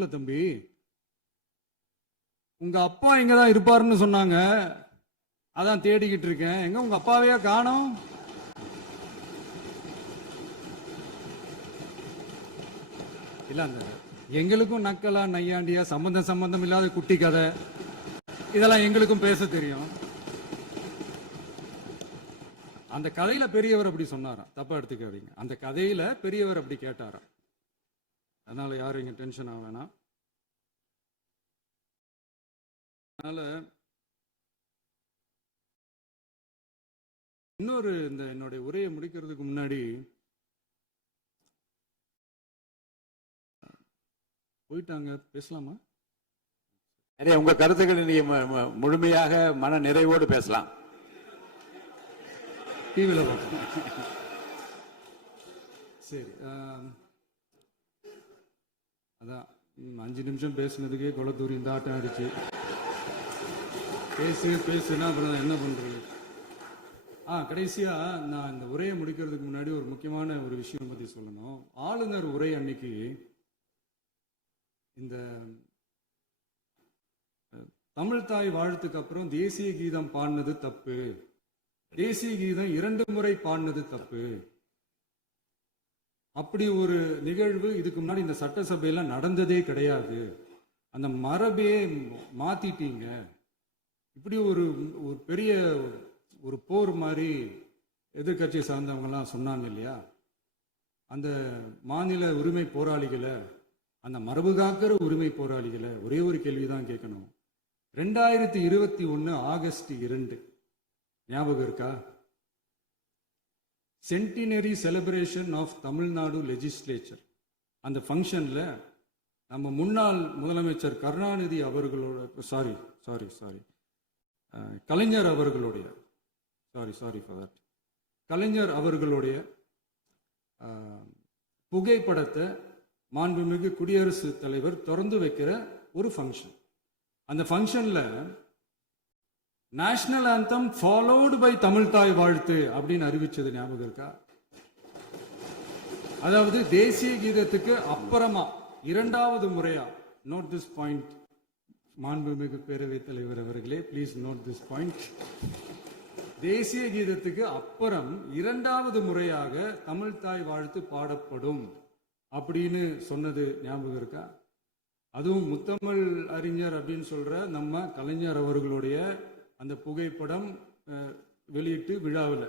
இல்ல தம்பி, உங்க அப்பா இங்கதான் இருப்பாருன்னு சொன்னாங்க, அதான் தேடிக்கிட்டு இருக்கேன். எங்க உங்க அப்பாவையா காணோம்? இல்ல, அந்த எங்களுக்கும் நக்கலா நையாண்டியா சம்பந்தம் இல்லாத குட்டி கதை இதெல்லாம் எங்களுக்கும் பேச தெரியும். அந்த கதையில பெரியவர் அப்படி சொன்னாராம், தப்பா எடுத்துக்காதீங்க. அந்த கதையில பெரியவர் அப்படி கேட்டாராம். அதனால யாரும் இங்க டென்ஷன் ஆக வேணாம். அதனால இன்னொரு இந்த என்னுடைய உரையை முடிக்கிறதுக்கு முன்னாடி போயிட்டாங்க, பேசலாமா? நிறைய உங்க கருத்துக்களை நீங்க முழுமையாக மன நிறைவோடு பேசலாம். டிவியில் பார்க்கலாம். சரி, அதான் 5 நிமிஷம் பேசுனதுக்கே கொளத்தூரி இந்த ஆட்டம் ஆயிடுச்சு. பேசுனா அப்புறம் என்ன பண்றது? கடைசியா நான் இந்த உரையை முடிக்கிறதுக்கு முன்னாடி ஒரு முக்கியமான ஒரு விஷயம் பத்தி சொல்லணும். ஆளுநர் உரை அன்னைக்கு இந்த தமிழ் தாய் வாழ்த்துக்கு அப்புறம் தேசிய கீதம் பாடினது தப்பு, தேசிய கீதம் 2 முறை பாடினது தப்பு, அப்படி ஒரு நிகழ்வு இதுக்கு முன்னாடி இந்த சட்டசபையில நடந்ததே கிடையாது, அந்த மரபே மாத்திட்டீங்க, இப்படி ஒரு பெரிய ஒரு போர் மாதிரி எதிர்கட்சி சார்ந்தவங்க எல்லாம் சொன்னாங்க இல்லையா? அந்த மாநில உரிமை போராளிகளை, அந்த மரபு காக்கிற உரிமை போராளிகளை ஒரே ஒரு கேள்விதான் கேட்கணும். 2021 ஆகஸ்ட் 2 ஞாபகம் இருக்கா? Centenary celebration of Tamil Nadu legislature. அந்த ஃபங்க்ஷன்ல நம்ம முன்னாள் முதலமைச்சர் கருணாநிதி அவர்களோட கலைஞர் அவர்களுடைய கலைஞர் அவர்களுடைய புகைப்படத்தை மாண்புமிகு குடியரசுத் தலைவர் திறந்து வைக்கிற ஒரு ஃபங்க்ஷன். அந்த ஃபங்க்ஷன்ல national anthem followed by Tamil Thai Vazhthu அப்படின்னு அறிவிச்சது ஞாபகம் இருக்கா? அதாவது தேசிய கீதத்துக்கு அப்புறமா 2வது முறையா, நோட் திஸ் பாயிண்ட் மாண்புமிகு பேரவைத் தலைவர் அவர்களே, பிளீஸ் நோட் திஸ் பாயிண்ட். தேசிய கீதத்துக்கு அப்புறம் 2வது முறையாக தமிழ் தாய் வாழ்த்து பாடப்படும் அப்படின்னு சொன்னது ஞாபகம் இருக்கா? அதுவும் முத்தமிழ் அறிஞர் அப்படின்னு சொல்ற நம்ம கலைஞர் அவர்களுடைய அந்த புகைப்படம் வெளியிட்டு விழாவில்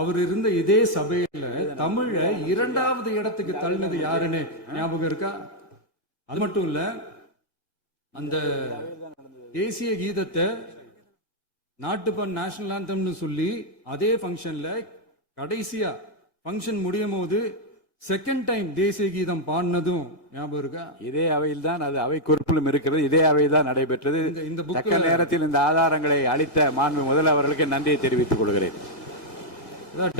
அவர் இருந்த இதே சபையில தமிழ 2வது இடத்துக்கு தள்ளினது யாருன்னு ஞாபகம் இருக்கா? அது மட்டும் இல்ல, அந்த தேசிய கீதத்தை நாட்டுப்பண் நேஷனல் ஆந்தம்னு சொல்லி அதே ஃபங்க்ஷன்ல கடைசியா ஃபங்க்ஷன் முடியும் போது செகண்ட் டைம் தேசிய கீதம் பாடினதும் ஞாபகம் இருக்கா? இதே அவையில் தான், அது அவை குறிப்பிலும் இருக்கிறது, இதே அவையில் தான் நடைபெற்றது. இந்த நேரத்தில் இந்த ஆதாரங்களை அளித்த மாண்பு முதல்வர்களுக்கு நன்றியை தெரிவித்துக் கொள்கிறேன்.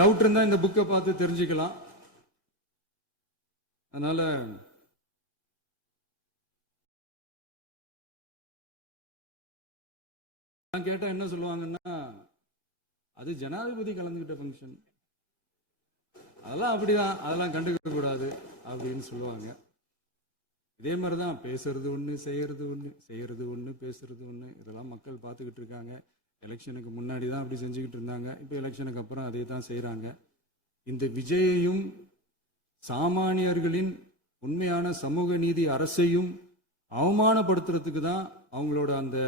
டவுட் இருந்தா இந்த புக்கை பார்த்து தெரிஞ்சுக்கலாம். அதனால கேட்டா என்ன சொல்லுவாங்கன்னா, அது ஜனாதிபதி கலந்துகிட்ட ஃபங்க்ஷன், அதெல்லாம் அப்படிதான், அதெல்லாம் கண்டுக்க கூடாது அப்படின்னு சொல்லுவாங்க. இதே மாதிரிதான் பேசுறது ஒண்ணு, செய்யறது ஒண்ணு, பேசுறது ஒண்ணு. இதெல்லாம் மக்கள் பார்த்துக்கிட்டு இருக்காங்க. எலெக்ஷனுக்கு முன்னாடி தான் அப்படி செஞ்சுக்கிட்டு இருந்தாங்க, இப்போ எலெக்ஷனுக்கு அப்புறம் அதே தான் செய்யறாங்க. இந்த விஜயையும் சாமானியர்களின் உண்மையான சமூக நீதி அரசையும் அவமானப்படுத்துறதுக்கு தான் அவங்களோட அந்த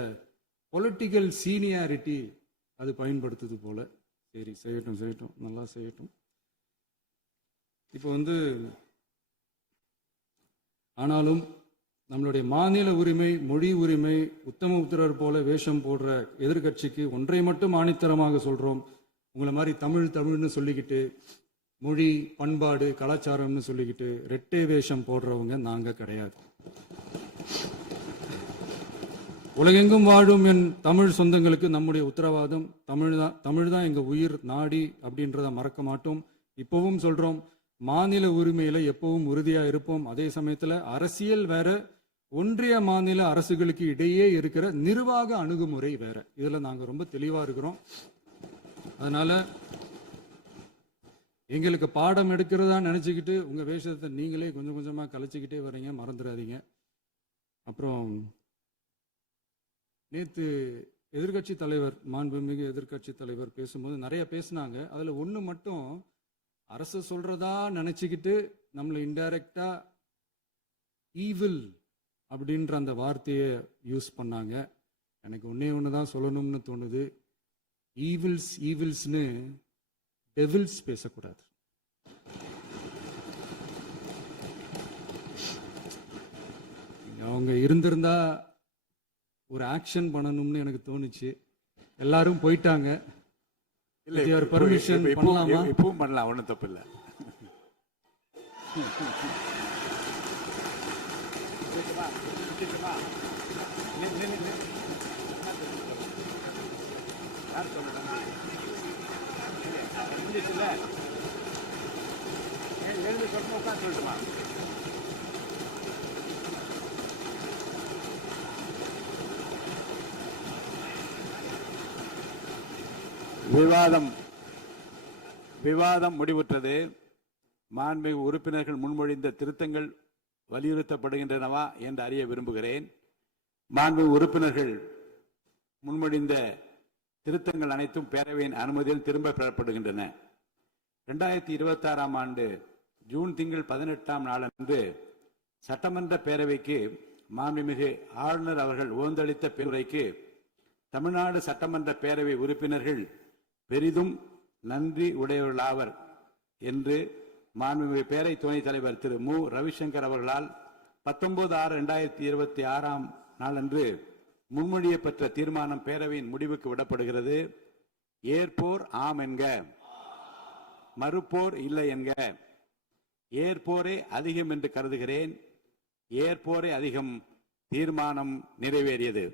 பொலிட்டிக்கல் சீனியாரிட்டி அது பயன்படுத்துது போல. சரி, செய்யட்டும், நல்லா செய்யட்டும். இப்போ ஆனாலும் நம்மளுடைய மாநில உரிமை, மொழி உரிமை, உத்தம உத்தரர் போல வேஷம் போடுற எதிர்கட்சிக்கு ஒன்றை மட்டும் ஆணித்தரமாக சொல்றோம். உங்களை மாதிரி தமிழ்னு சொல்லிக்கிட்டு, மொழி, பண்பாடு, கலாச்சாரம்னு சொல்லிக்கிட்டு ரெட்டை வேஷம் போடுறவங்க நாங்க கிடையாது. உலகெங்கும் வாழும் என் தமிழ் சொந்தங்களுக்கு நம்முடைய உத்தரவாதம் தமிழ் தான் எங்க உயிர் நாடி அப்படின்றத மறக்க மாட்டோம். இப்பவும் சொல்றோம், மாநில உரிமையில எப்பவும் உறுதியா இருப்போம். அதே சமயத்துல அரசியல் வேற, ஒன்றிய மாநில அரசுகளுக்கு இடையே இருக்கிற நிர்வாக அணுகுமுறை வேற. இதுல நாங்க ரொம்ப தெளிவா இருக்கிறோம். அதனால எங்களுக்கு பாடம் எடுக்கிறதா நினைச்சுக்கிட்டு உங்க வேஷத்தை நீங்களே கொஞ்சம் கொஞ்சமா கலைச்சிக்கிட்டே வர்றீங்க, மறந்துடாதீங்க. அப்புறம் நேத்து எதிர்க்கட்சி தலைவர், மாண்புமிகு எதிர்க்கட்சி தலைவர் பேசும்போது நிறைய பேசினாங்க. அதுல ஒண்ணு மட்டும் அரசு சொல்றதா நினைச்சுக்கிட்டு நம்மளை இன்டைரக்டா ஈவில் அப்படின்ற அந்த வார்த்தையை யூஸ் பண்ணாங்க. எனக்கு ஒன்னே ஒண்ணுதான் சொல்லணும்னு தோணுது. ஈவில்ஸ்னு டெவில்ஸ் பேசக்கூடாது. அவங்க இருந்திருந்தா ஒரு ஆக்ஷன் பண்ணணும்னு எனக்கு தோணுச்சு. எல்லாரும் போயிட்டாங்க. பர்மிஷன் பண்ணலாமா? இப்பவும் பண்ணலாம், ஒன்றும் தப்பு இல்லை. விவாதம் முடிவுற்றது. மாண்புமிகு உறுப்பினர்கள் முன்மொழிந்த திருத்தங்கள் வலியுறுத்தப்படுகின்றனவா என்று அறிய விரும்புகிறேன். மாண்புமிகு உறுப்பினர்கள் முன்மொழிந்த திருத்தங்கள் அனைத்தும் பேரவையின் அனுமதியில் திரும்ப பெறப்படுகின்றன. 2026 ஆண்டு ஜூன் திங்கள் 18ஆம் நாளன்று சட்டமன்ற பேரவைக்கு மாண்புமிகு ஆளுநர் அவர்கள் ஓந்தளித்த பெருரைக்கு தமிழ்நாடு சட்டமன்ற பேரவை உறுப்பினர்கள் பெரிதும் நன்றி உடையவர்களாவர் என்று மாண்புமிகு பேரவை துணைத் தலைவர் திரு மு. ரவிசங்கர் அவர்களால் 19/6/2026 நாளன்று முன்மொழியப்பட்ட தீர்மானம் பேரவையின் முடிவுக்கு விடப்படுகிறது. ஏற்போர் ஆம் என்க, மறுப்போர் இல்லை என்க. ஏற்போரே அதிகம் என்று கருதுகிறேன். ஏற்போரே அதிகம். தீர்மானம் நிறைவேறியது.